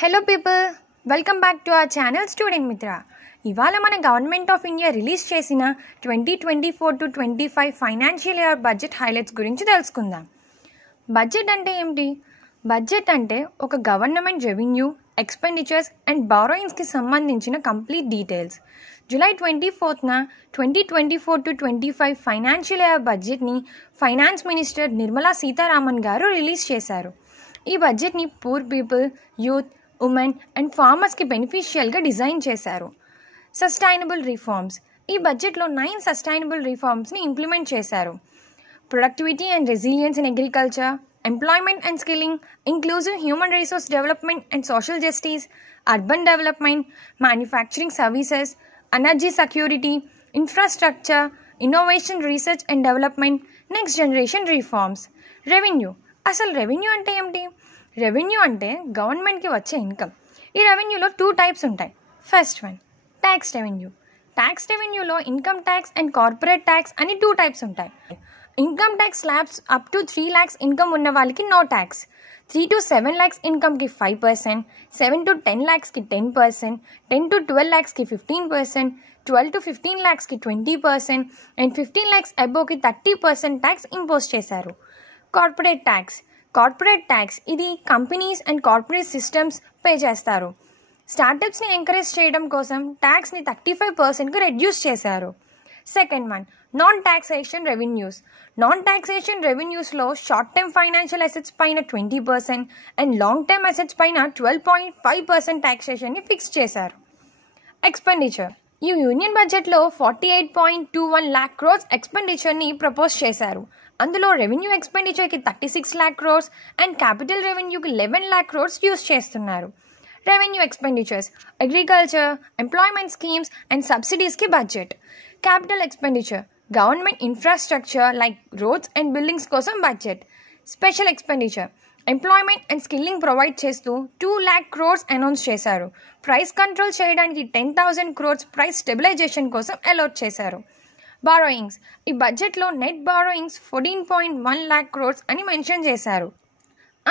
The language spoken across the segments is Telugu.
Hello people, welcome back to our channel student మిత్ర. ఇవాళ మన గవర్నమెంట్ ఆఫ్ ఇండియా రిలీజ్ చేసిన 2024-25 ఫైనాన్షియల్ ఇయర్ బడ్జెట్ హైలైట్స్ గురించి తెలుసుకుందాం. బడ్జెట్ అంటే ఏమిటి? బడ్జెట్ అంటే ఒక గవర్నమెంట్ రెవెన్యూ, ఎక్స్పెండిచర్స్ అండ్ బారోయింగ్స్కి సంబంధించిన కంప్లీట్ డీటెయిల్స్. జూలై 24న 2024-25 ఫైనాన్షియల్ ఇయర్ బడ్జెట్ని finance minister Nirmala Sitharaman garu release చేశారు. ఈ బడ్జెట్ని poor people, youth, women and ఫార్మర్స్కి బెనిఫిషియల్గా డిజైన్ చేశారు. Sustainable reforms. ఈ బడ్జెట్లో 9 సస్టైనబుల్ రిఫార్మ్స్ని ఇంప్లిమెంట్ చేశారు. Productivity and resilience in agriculture, employment and skilling, inclusive human resource development and social justice, urban development, manufacturing services, energy security, infrastructure, innovation, research and development, next generation reforms. Revenue. అసలు రెవెన్యూ అంటే ఏమిటి? రెవెన్యూ అంటే గవర్నమెంట్కి వచ్చే ఇన్కమ్. ఈ రెవెన్యూలో 2 టైప్స్ ఉంటాయి. First one tax revenue. Tax రెవెన్యూలో income tax and corporate tax అని 2 టైప్స్ ఉంటాయి. Income tax slabs up to 3 lakhs income ఉన్న వాళ్ళకి నో ట్యాక్స్, 3 to 7 lakhs ఇన్కమ్కి 5%, 7 to 10 lakhsకి 10%, 10 to 12 lakhsకి 15%, 12 to 15 lakhsకి 20% అండ్ 15 lakhs అబోవ్కి 30% ట్యాక్స్ ఇంపోజ్ చేశారు. Corporate tax. కార్పొరేట్ ట్యాక్స్ ఇది companies and corporate systems pay చేస్తారు. స్టార్టప్స్ని ఎంకరేజ్ చేయడం కోసం ట్యాక్స్ని 35%కు రెడ్యూస్ చేశారు. Second one non taxation revenues. Non taxation రెవెన్యూస్లో షార్ట్ టర్మ్ ఫైనాన్షియల్ అసెట్స్ పైన 20% అండ్ లాంగ్ టర్మ్ అసెట్స్ పైన 12.5% ట్యాక్సేషన్ని ఫిక్స్ చేశారు. ఎక్స్పెండిచర్. ఈ యూనియన్ బడ్జెట్లో 48.21 lakh crores ఎక్స్పెండిచర్ని ప్రపోజ్ చేశారు. అందులో రెవెన్యూ ఎక్స్పెండిచర్కి 36 lakh crores అండ్ క్యాపిటల్ రెవెన్యూకి 11 lakh crores యూజ్ చేస్తున్నారు. Revenue expenditures, agriculture, employment schemes and సబ్సిడీస్కి budget. Capital expenditure, government infrastructure like roads and buildings కోసం budget. Special expenditure, employment and skilling provide చేస్తూ 2 lakh crores అనౌన్స్ చేశారు. ప్రైస్ కంట్రోల్ చేయడానికి 10,000 crores ప్రైస్ స్టెబిలైజేషన్ కోసం అలాట్ చేశారు. బారోయింగ్స్. ఈ బడ్జెట్లో నెట్ బారోయింగ్స్ 14.1 lakh crores అని మెన్షన్ చేశారు.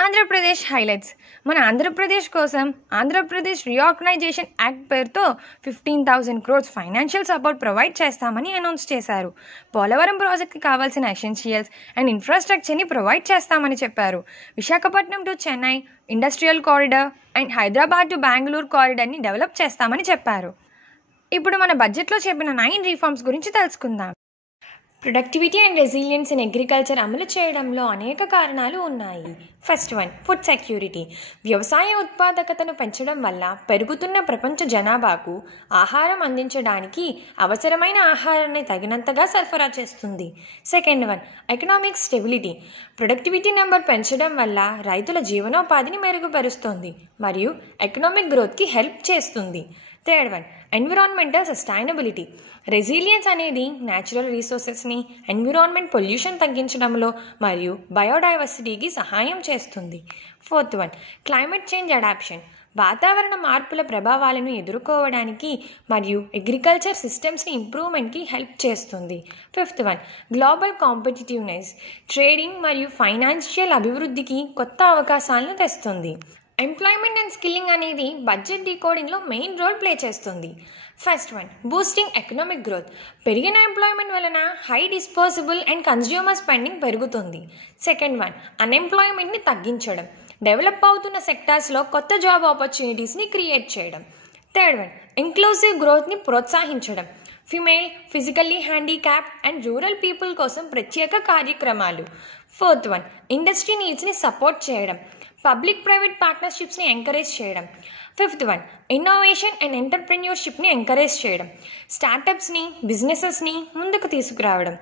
ఆంధ్రప్రదేశ్ హైలైట్స్. మన ఆంధ్రప్రదేశ్ కోసం ఆంధ్రప్రదేశ్ రీఆర్గనైజేషన్ యాక్ట్ పేరుతో 15,000 crores ఫైనాన్షియల్ సపోర్ట్ ప్రొవైడ్ చేస్తామని అనౌన్స్ చేశారు. పోలవరం ప్రాజెక్ట్కి కావాల్సిన ఎసెన్షియల్స్ అండ్ ఇన్ఫ్రాస్ట్రక్చర్ని ప్రొవైడ్ చేస్తామని చెప్పారు. Visakhapatnam to Chennai industrial corridor and Hyderabad to Bengaluru కారిడార్ని డెవలప్ చేస్తామని చెప్పారు. ఇప్పుడు మన బడ్జెట్లో చెప్పిన 9 రిఫార్మ్స్ గురించి తెలుసుకుందాం. Productivity and resilience in agriculture అమలు చేయడంలో అనేక కారణాలు ఉన్నాయి. First one food security. వ్యవసాయ ఉత్పాదకతను పెంచడం వల్ల పెరుగుతున్న ప్రపంచ జనాభాకు ఆహారం అందించడానికి అవసరమైన ఆహారాన్ని తగినంతగా సరఫరా చేస్తుంది. Second one economic stability. Productivity number పెంచడం వల్ల రైతుల జీవనోపాధిని మెరుగుపరుస్తుంది మరియు ఎకనామిక్ గ్రోత్కి హెల్ప్ చేస్తుంది. Third one environmental sustainability. Resilience అనేది న్యాచురల్ రీసోర్సెస్ని, ఎన్విరాన్మెంట్ పొల్యూషన్ తగ్గించడంలో మరియు బయోడైవర్సిటీకి సహాయం చేస్తుంది. Fourth one climate change adaption. వాతావరణ మార్పుల ప్రభావాలను ఎదుర్కోవడానికి మరియు అగ్రికల్చర్ సిస్టమ్స్ని ఇంప్రూవ్మెంట్కి హెల్ప్ చేస్తుంది. Fifth one global competitiveness. Trading మరియు ఫైనాన్షియల్ అభివృద్ధికి కొత్త అవకాశాలను తెస్తుంది. ఎంప్లాయ్మెంట్ అండ్ స్కిల్లింగ్ అనేది బడ్జెట్ డీకోడింగ్లో మెయిన్ రోల్ ప్లే చేస్తుంది. First one boosting economic growth. పెరిగిన ఎంప్లాయ్మెంట్ వలన high disposable and consumer spending పెరుగుతుంది. సెకండ్ వన్ అన్ఎంప్లాయ్మెంట్ని తగ్గించడం. డెవలప్ అవుతున్న సెక్టార్స్లో కొత్త జాబ్ ఆపర్చునిటీస్ని క్రియేట్ చేయడం. థర్డ్ వన్ ఇంక్లూజివ్ గ్రోత్ని ప్రోత్సహించడం. Female, physically handicap and rural people కోసం ప్రత్యేక కార్యక్రమాలు. ఫోర్త్ వన్ ఇండస్ట్రీ నీడ్స్ని సపోర్ట్ చేయడం. పబ్లిక్ ప్రైవేట్ పార్ట్నర్షిప్స్ని ఎంకరేజ్ చేయడం. ఫిఫ్త్ వన్ ఇన్నోవేషన్ అండ్ ఎంటర్ప్రెన్యూర్షిప్ని ఎంకరేజ్ చేయడం. స్టార్టప్స్ని, బిజినెసెస్ని ముందుకు తీసుకురావడం.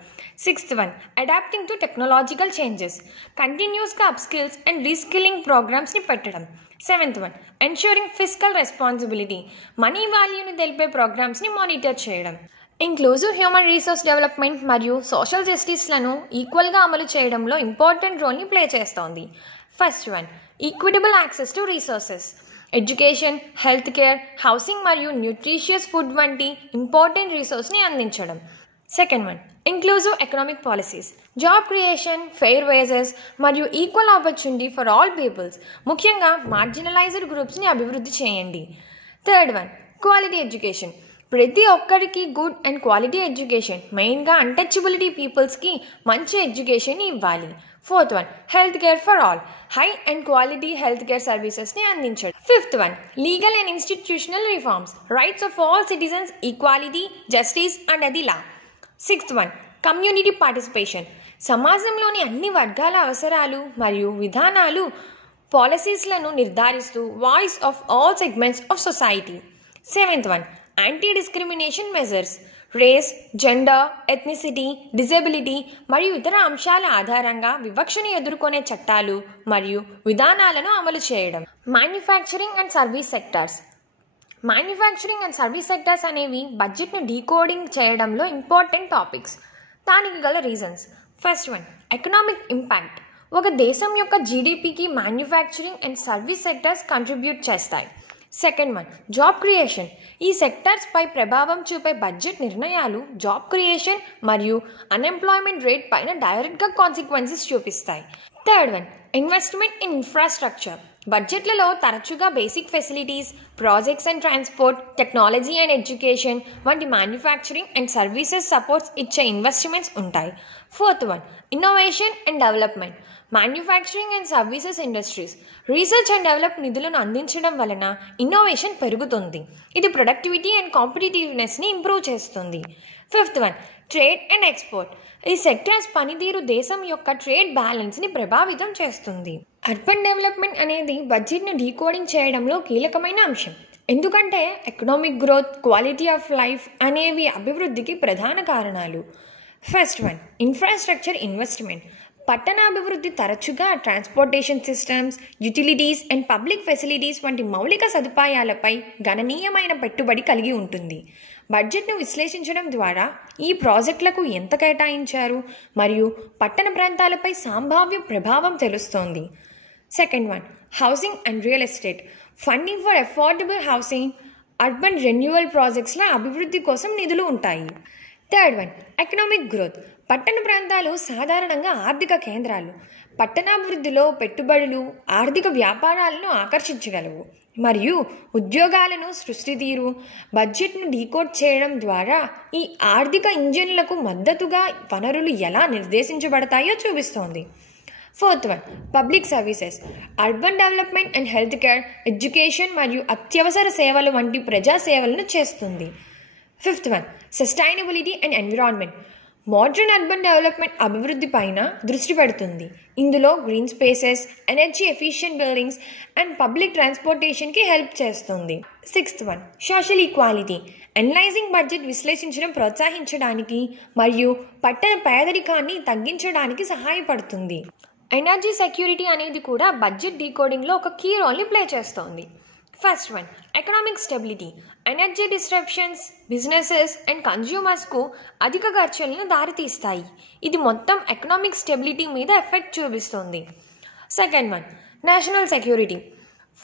Sixth one adapting to technological changes. కంటిన్యూస్గా అప్స్కిల్స్ అండ్ రీస్కిల్లింగ్ ప్రోగ్రామ్స్ని పెట్టడం. Seventh one ensuring fiscal responsibility. Money వాల్యూని తెలిపే ప్రోగ్రామ్స్ని మానిటర్ చేయడం. ఇంక్లూజివ్ హ్యూమన్ రీసోర్స్ డెవలప్మెంట్ మరియు సోషల్ జస్టిస్లను ఈక్వల్గా అమలు చేయడంలో ఇంపార్టెంట్ రోల్ని ప్లే చేస్తోంది. First one equitable access to resources. Education, health care, housing మరియు న్యూట్రిషియస్ ఫుడ్ వంటి ఇంపార్టెంట్ రీసోర్స్ని అందించడం. Second one inclusive economic policies, job creation, fair wages మరియు equal opportunity for all peoples, ముఖ్యంగా మార్జినలైజ్డ్ గ్రూప్స్ని అభివృద్ధి చేయండి. Third one, quality education. ప్రతి ఒక్కరికి గుడ్ అండ్ క్వాలిటీ ఎడ్యుకేషన్, మెయిన్గా అన్టచబిలిటీ పీపుల్స్కి మంచి ఎడ్యుకేషన్ ఇవ్వాలి. Fourth one, health care for all, high and quality health care సర్వీసెస్ని అందించడం. Fifth one, legal and institutional reforms, rights of all citizens, equality, justice and the law. Sixth one, community participation, సమాజంలోని అన్ని వర్గాల అవసరాలు మరియు విధానాలు పాలసీస్లను నిర్ధారిస్తూ voice of all segments of society. Seventh one, anti discrimination measures, race, gender, ethnicity, disability మరియు ఇతర అంశాల ఆధారంగా వివక్షను ఎదుర్కొనే చట్టాలు మరియు విధానాలను అమలు చేయడం. Manufacturing and service sectors. Manufacturing and service sectors అనేవి బడ్జెట్ను డీకోడింగ్ చేయడంలో ఇంపార్టెంట్ టాపిక్స్. దానికి గల reasons: first one, economic impact. ఒక దేశం యొక్క జీడిపికి manufacturing and service sectors contribute చేస్తాయి. Second one, job creation. ఈ సెక్టార్స్పై ప్రభావం చూపే బడ్జెట్ నిర్ణయాలు జాబ్ క్రియేషన్ మరియు అన్ఎంప్లాయ్మెంట్ రేట్ పైన డైరెక్ట్గా కాన్సిక్వెన్సెస్ చూపిస్తాయి. Third one, investment in infrastructure. బడ్జెట్లలో తరచుగా basic facilities, projects and transport, technology and education వంటి మ్యానుఫ్యాక్చరింగ్ అండ్ సర్వీసెస్ సపోర్ట్స్ ఇచ్చే ఇన్వెస్ట్మెంట్స్ ఉంటాయి. Fourth one, innovation and development. Manufacturing and services industries research and develop నిధులను అందించడం వలన ఇన్నోవేషన్ పెరుగుతుంది. ఇది ప్రొడక్టివిటీ అండ్ కాంపిటేటివ్నెస్ని ఇంప్రూవ్ చేస్తుంది. Fifth one, trade and export. ఈ సెక్టార్స్ పనితీరు దేశం యొక్క ట్రేడ్ బ్యాలెన్స్ని ప్రభావితం చేస్తుంది. అర్బన్ డెవలప్మెంట్ అనేది బడ్జెట్ను డీకోడింగ్ చేయడంలో కీలకమైన అంశం, ఎందుకంటే economic growth, quality of life అనేవి అభివృద్ధికి ప్రధాన కారణాలు. First one, infrastructure investment. పట్టణాభివృద్ధి తరచుగా transportation systems, utilities and public facilities వంటి మౌలిక సదుపాయాలపై గణనీయమైన పెట్టుబడి కలిగి ఉంటుంది. బడ్జెట్ను విశ్లేషించడం ద్వారా ఈ ప్రాజెక్టులకు ఎంత కేటాయించారు మరియు పట్టణ ప్రాంతాలపై సంభావ్య ప్రభావం తెలుస్తోంది. Second one, housing and real estate. Funding for affordable housing, urban renewal ప్రాజెక్ట్స్ల అభివృద్ధి కోసం నిధులు ఉంటాయి. Third one, economic growth. పట్టణ ప్రాంతాలు సాధారణంగా ఆర్థిక కేంద్రాలు. పట్టణాభివృద్ధిలో పెట్టుబడులు ఆర్థిక వ్యాపారాలను ఆకర్షించగలవు మరియు ఉద్యోగాలను సృష్టితీరు. బడ్జెట్ను డీకోడ్ చేయడం ద్వారా ఈ ఆర్థిక ఇంజిన్లకు మద్దతుగా వనరులు ఎలా నిర్దేశించబడతాయో చూపిస్తోంది. Fourth one, public services. Urban development and health care, education మరియు అత్యవసర సేవలు వంటి ప్రజా సేవలను చేస్తుంది. Fifth one, sustainability and environment. Modern urban development అభివృద్ధి పైన దృష్టి పెడుతుంది. ఇందులో green spaces, energy efficient buildings and public ట్రాన్స్పోర్టేషన్కి హెల్ప్ చేస్తుంది. Sixth one, social equality. Analysing budget విశ్లేషించడం ప్రోత్సహించడానికి మరియు పట్టణ పేదరికాన్ని తగ్గించడానికి సహాయపడుతుంది. ఎనర్జీ సెక్యూరిటీ అనేది కూడా బడ్జెట్ డీకోడింగ్లో ఒక కీ రోల్ని ప్లే చేస్తోంది. First one, economic stability. Energy disruptions businesses and కన్జ్యూమర్స్కు అధిక ఖర్చులను దారితీస్తాయి. ఇది మొత్తం ఎకనామిక్ స్టెబిలిటీ మీద ఎఫెక్ట్ చూపిస్తుంది. Second one, national security.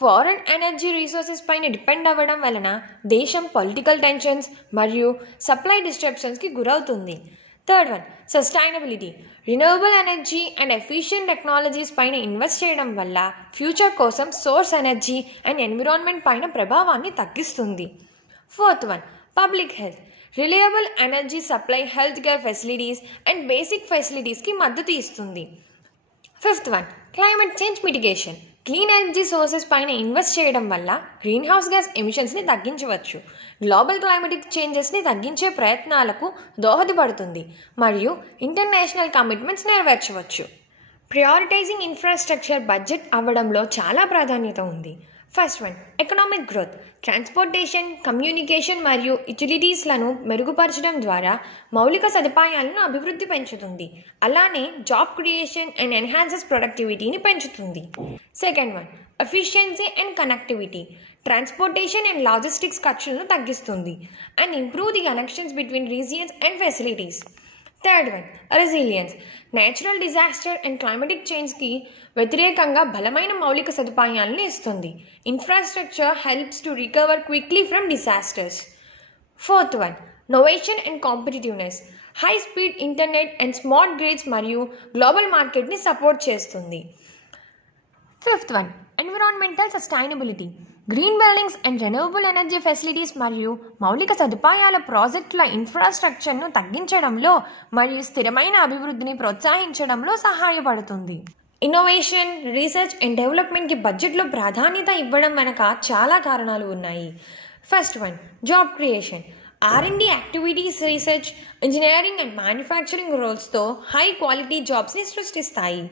Foreign energy resources పైన డిపెండ్ అవ్వడం వలన దేశం పొలిటికల్ టెన్షన్స్ మరియు సప్లై డిస్ట్రప్షన్స్కి గురవుతుంది. Third one, sustainability. Renewable energy and efficient technologies పైన ఇన్వెస్ట్ చేయడం వల్ల ఫ్యూచర్ కోసం సోర్స్ ఎనర్జీ అండ్ ఎన్విరాన్మెంట్ పైన ప్రభావాన్ని తగ్గిస్తుంది. Fourth one, public health. Reliable energy supply health care facilities and basic ఫెసిలిటీస్కి మద్దతు ఇస్తుంది. Fifth one, climate change mitigation. Clean energy sources పైన ఇన్వెస్ట్ చేయడం వల్ల గ్రీన్ హౌస్ గ్యాస్ ఎమిషన్స్ని తగ్గించవచ్చు, గ్లోబల్ క్లైమేటిక్ చేంజెస్ని తగ్గించే ప్రయత్నాలకు దోహదపడుతుంది మరియు ఇంటర్నేషనల్ కమిట్మెంట్స్ నెరవేర్చవచ్చు. ప్రయారిటైజింగ్ ఇన్ఫ్రాస్ట్రక్చర్ బడ్జెట్ అవ్వడంలో చాలా ప్రాధాన్యత ఉంది. First one, economic growth. Transportation, communication మరియు యుటిలిటీస్లను మెరుగుపరచడం ద్వారా మౌలిక సదుపాయాలను అభివృద్ధి పెంచుతుంది. అలానే జాబ్ క్రియేషన్ అండ్ ఎన్హాన్సెస్ ప్రొడక్టివిటీని పెంచుతుంది. Second one, efficiency and connectivity. Transportation and logistics ఖర్చులను తగ్గిస్తుంది and improve the connections between regions and facilities. Third one, resilience. Natural disaster and climatic చేంజ్కి వ్యతిరేకంగా బలమైన మౌలిక సదుపాయాలను ఇస్తుంది. Infrastructure helps to recover quickly from disasters. Fourth one, novation and competitiveness. High speed internet and smart grids మరియు గ్లోబల్ మార్కెట్ని సపోర్ట్ చేస్తుంది. Fifth one, environmental sustainability. Green buildings and renewable energy facilities మరియు మౌలిక సదుపాయాల ప్రాజెక్టుల ఇన్ఫ్రాస్ట్రక్చర్ను తగ్గించడంలో మరియు స్థిరమైన అభివృద్ధిని ప్రోత్సహించడంలో సహాయపడుతుంది. ఇన్నోవేషన్, రీసెర్చ్ అండ్ డెవలప్మెంట్కి బడ్జెట్లో ప్రాధాన్యత ఇవ్వడం వెనక చాలా కారణాలు ఉన్నాయి. First one, job creation. R&D activities research, engineering and manufacturing రోల్స్తో హై క్వాలిటీ జాబ్స్ని సృష్టిస్తాయి.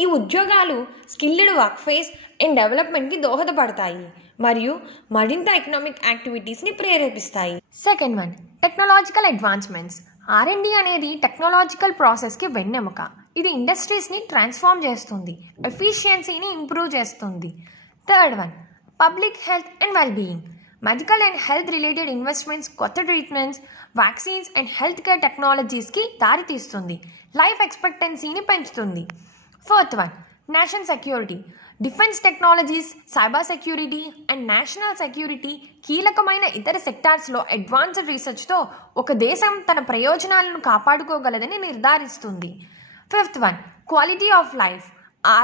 ఈ ఉద్యోగాలు స్కిల్డ్ వర్క్ ఫేస్ అండ్ డెవలప్మెంట్కి దోహదపడతాయి మరియు మరింత ఎకనామిక్ యాక్టివిటీస్ని ప్రేరేపిస్తాయి. Second one, technological advancements. R&D అనేది టెక్నాలజికల్ ప్రాసెస్కి వెన్నెముక. ఇది ఇండస్ట్రీస్ని ట్రాన్స్ఫార్మ్ చేస్తుంది, ఎఫిషియన్సీని ఇంప్రూవ్ చేస్తుంది. Third one, public health and wellbeing. Medical and health related investments కొత్త treatments, vaccines and health care టెక్నాలజీస్కి దారితీస్తుంది, లైఫ్ ఎక్స్పెక్టెన్సీని పెంచుతుంది. Fourth one, national security. Defence technologies, cyber security and national security కీలకమైన ఇతర సెక్టార్స్లో అడ్వాన్స్డ్ రీసెర్చ్తో ఒక దేశం తన ప్రయోజనాలను కాపాడుకోగలదని నిర్ధారిస్తుంది. Fifth one, quality of life.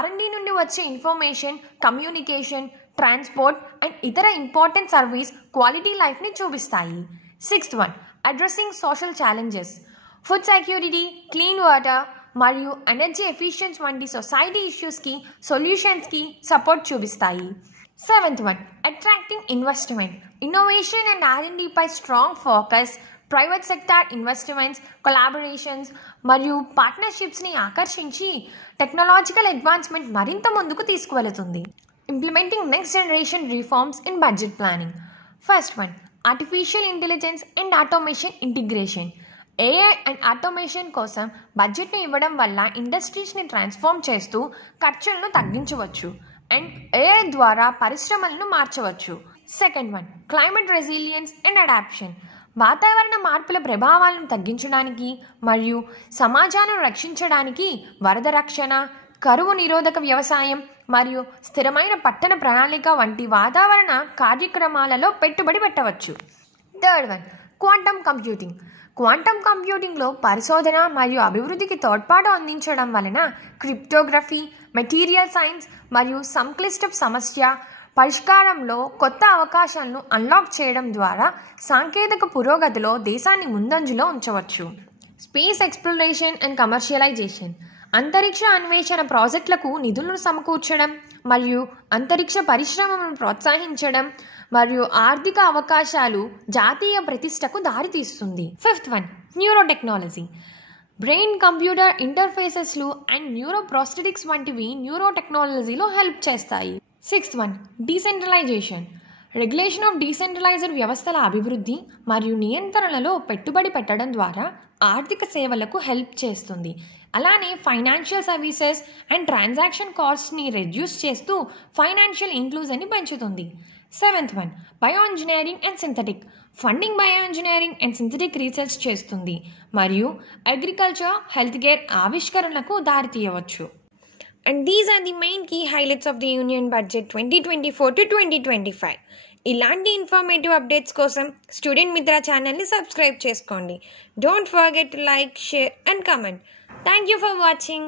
R&D నుండి వచ్చే ఇన్ఫర్మేషన్, కమ్యూనికేషన్, ట్రాన్స్పోర్ట్ అండ్ ఇతర ఇంపార్టెంట్ సర్వీస్ క్వాలిటీ లైఫ్ని చూపిస్తాయి. Sixth one, addressing social challenges. Food security, clean water మరియు ఎనర్జీ ఎఫిషియన్స్ వంటి సొసైటీ ఇష్యూస్కి సొల్యూషన్స్కి సపోర్ట్ చూపిస్తాయి. Seventh one, attracting investment. Innovation and R&D పై strong focus private sector investments, collaborations మరియు పార్ట్నర్షిప్స్ని ఆకర్షించి టెక్నాలజికల్ అడ్వాన్స్మెంట్ మరింత ముందుకు తీసుకువెళుతుంది. Implementing next generation reforms in budget planning. First one, artificial intelligence and automation integration. AI and automation కోసం బడ్జెట్ని ఇవ్వడం వల్ల ఇండస్ట్రీస్ని ట్రాన్స్ఫార్మ్ చేస్తూ ఖర్చులను తగ్గించవచ్చు అండ్ AI ద్వారా పరిశ్రమలను మార్చవచ్చు. Second one, climate resilience and adaption. వాతావరణ మార్పుల ప్రభావాలను తగ్గించడానికి మరియు సమాజాలను రక్షించడానికి వరద రక్షణ, కరువు నిరోధక వ్యవసాయం మరియు స్థిరమైన పట్టణ ప్రణాళిక వంటి వాతావరణ కార్యక్రమాలలో పెట్టుబడి పెట్టవచ్చు. Third one, quantum computing. Quantum కంప్యూటింగ్లో పరిశోధన మరియు అభివృద్ధికి తోడ్పాటు అందించడం వలన క్రిప్టోగ్రఫీ, మెటీరియల్ సైన్స్ మరియు సంక్లిష్ట సమస్య పరిష్కారంలో కొత్త అవకాశాలను అన్లాక్ చేయడం ద్వారా సాంకేతిక పురోగతిలో దేశాన్ని ముందంజలో ఉంచవచ్చు. Space exploration and commercialisation. అంతరిక్ష అన్వేషణ ప్రాజెక్టులకు నిధులను సమకూర్చడం మరియు అంతరిక్ష పరిశ్రమలను ప్రోత్సహించడం మరియు ఆర్థిక అవకాశాలు జాతీయ ప్రతిష్టకు దారితీస్తుంది. Fifth one, neurotechnology. Brain computer ఇంటర్ఫేసెస్లు అండ్ న్యూరోప్రోస్థెటిక్స్ వంటివి న్యూరోటెక్నాలజీలో హెల్ప్ చేస్తాయి. Sixth one, decentralisation. Regulation of decentralised వ్యవస్థల అభివృద్ధి మరియు నియంత్రణలో పెట్టుబడి పెట్టడం ద్వారా ఆర్థిక సేవలకు హెల్ప్ చేస్తుంది. అలానే ఫైనాన్షియల్ సర్వీసెస్ అండ్ ట్రాన్సాక్షన్ కాస్ట్ని రెడ్యూస్ చేస్తూ ఫైనాన్షియల్ ఇంక్లూజన్ని పెంచుతుంది. Seventh one, bio engineering and synthetic. Funding bio engineering and synthetic research చేస్తుంది మరియు అగ్రికల్చర్, హెల్త్ కేర్ ఆవిష్కరణలకు దారితీయవచ్చు. And these are the main key highlights of the Union Budget 2024 to 2025. ఇలాంటి ఇన్ఫర్మేటివ్ అప్డేట్స్ కోసం స్టూడెంట్ మిత్ర ఛానల్ని సబ్స్క్రైబ్ చేసుకోండి. Don't forget to like, share and comment. Thank you for watching.